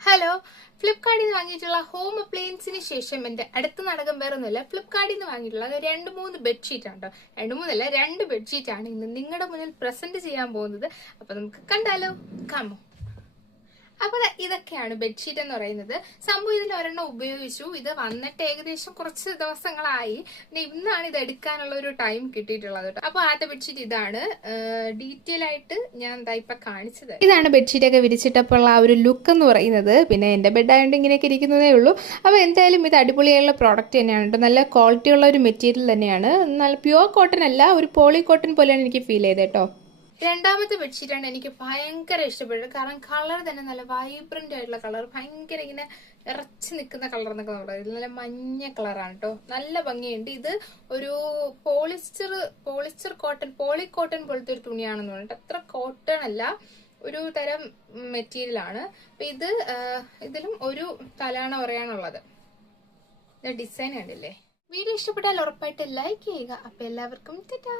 Hello, ഫ്ലിപ്കാർട്ടിൽ നിന്ന് വാങ്ങിയിട്ടുള്ള home അപ്ലയൻസിന് ശേഷം എന്റെ അടുത്ത നാടകം വേറെ ഒന്നുമില്ല. ഫ്ലിപ്കാർട്ടിൽ നിന്ന് വാങ്ങിയിട്ടുള്ള 2-3 ബെഡ്ഷീറ്റ് ആണ് കേട്ടോ. 2-3 അല്ല, 2 ബെഡ്ഷീറ്റ് ആണ് ഇന്ന് നിങ്ങളുടെ മുന്നിൽ പ്രസന്റ് ചെയ്യാൻ പോകുന്നത്. അപ്പൊ നമുക്ക് കണ്ടാലോ? കമോ. അപ്പൊ ഇതൊക്കെയാണ് ബെഡ്ഷീറ്റ് എന്ന് പറയുന്നത്. സംഭവം ഇതിൽ ഒരെണ്ണം ഉപയോഗിച്ചു. ഇത് വന്നിട്ട് ഏകദേശം കുറച്ച് ദിവസങ്ങളായി. പിന്നെ ഇന്നാണ് ഇത് എടുക്കാനുള്ള ഒരു ടൈം കിട്ടിയിട്ടുള്ളത് കേട്ടോ. അപ്പൊ ആദ്യത്തെ ബെഡ്ഷീറ്റ് ഇതാണ്. ഡീറ്റെയിൽ ആയിട്ട് ഞാൻ ഇപ്പൊ കാണിച്ചത് ഇതാണ്. ബെഡ്ഷീറ്റ് ഒക്കെ വിരിച്ചിട്ടപ്പോൾ ആ ഒരു ലുക്ക് എന്ന് പറയുന്നത്. പിന്നെ എന്റെ ബെഡ് ആയതുകൊണ്ട് ഇങ്ങനെയൊക്കെ ഇരിക്കുന്നതേ ഉള്ളൂ. അപ്പൊ എന്തായാലും ഇത് അടിപൊളിയായുള്ള പ്രോഡക്റ്റ് തന്നെയാണ് കേട്ടോ. നല്ല ക്വാളിറ്റി ഉള്ള ഒരു മെറ്റീരിയൽ തന്നെയാണ്. നല്ല പ്യുവർ കോട്ടൺ അല്ല, ഒരു പോളി കോട്ടൺ പോലെയാണ് എനിക്ക് ഫീൽ ചെയ്തത് കേട്ടോ. രണ്ടാമത്തെ ബെഡ്ഷീറ്റാണ് എനിക്ക് ഭയങ്കര ഇഷ്ടപ്പെട്ടത്. കാരണം കളർ തന്നെ നല്ല വൈബ്രന്റ് ആയിട്ടുള്ള കളർ, ഭയങ്കര ഇങ്ങനെ ഇറച്ചു നിൽക്കുന്ന കളർ എന്നൊക്കെ പറയുന്നത്. നല്ല മഞ്ഞ കളറാണ് കേട്ടോ, നല്ല ഭംഗിയുണ്ട്. ഇത് ഒരു പോളിസ്റ്റർ കോട്ടൺ, പോളി കോട്ടൺ പോലത്തെ ഒരു തുണിയാണെന്ന് പറഞ്ഞിട്ട്, അത്ര കോട്ടൺ അല്ല, ഒരു തരം മെറ്റീരിയൽ ആണ്. അപ്പൊ ഇതിലും ഒരു തലാണ പറയാനുള്ളത്. ഡിസൈൻ കണ്ടില്ലേ? വീഡിയോ ഇഷ്ടപ്പെട്ടാൽ ഉറപ്പായിട്ട് ലൈക്ക് ചെയ്യുക. അപ്പൊ എല്ലാവർക്കും ടാറ്റാ.